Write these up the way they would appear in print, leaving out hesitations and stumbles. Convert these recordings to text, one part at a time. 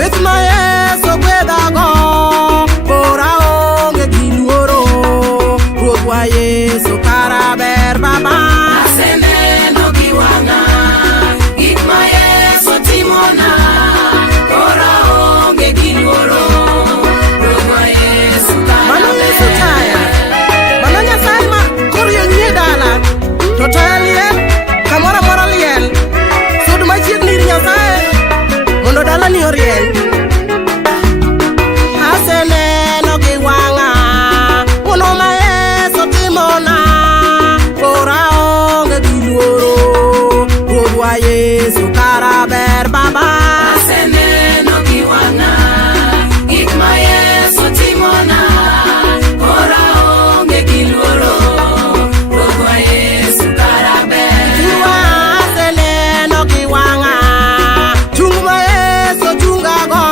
with my ass of wedago, pora onge giluoro, ruwaye so karaber baba. Asene no giwanga, gik maye so timona, pora onge giluoro, ruwaye so karaber. Mananya saima kuryo nyedala, totaliel, kamora moraliel, sud machir nir nyasaye, mondo dala ni oriel. Asene no giwanga, uno mae so timona, pora onge giluoro, ruwaye so karaber baba. Asene no giwanga, gik maye so timona, pora onge giluoro, ruwaye so karaber. Asene no giwanga, chung mae so chungago,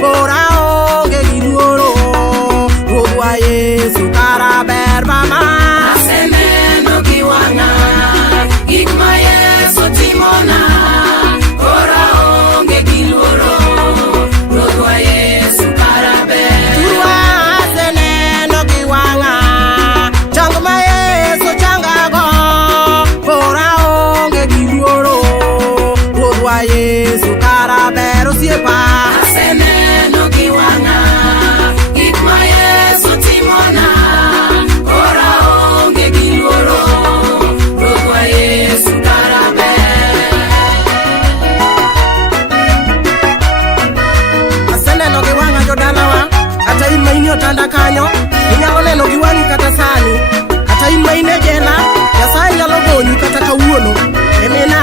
pora onge giluoro, ruwaye so karaber baba. Asene no giwanga, gik maye so timona, pora onge giluoro, ruwaye so karaber. Asene no giwanga, chang mae so changago, pora onge giluoro, ruwaye so karaber osiepa. Asene no giwanga, gik maye so timona, pora onge giluoro, ruwaye so karaber. Aseneno gi wang'a jodalawa, kata in ma in otanda kanyo, inyalo neno gi wang'i kata sani, kata in ma in e jela, Nyasaye nyalo gonyi kata kawuono, emina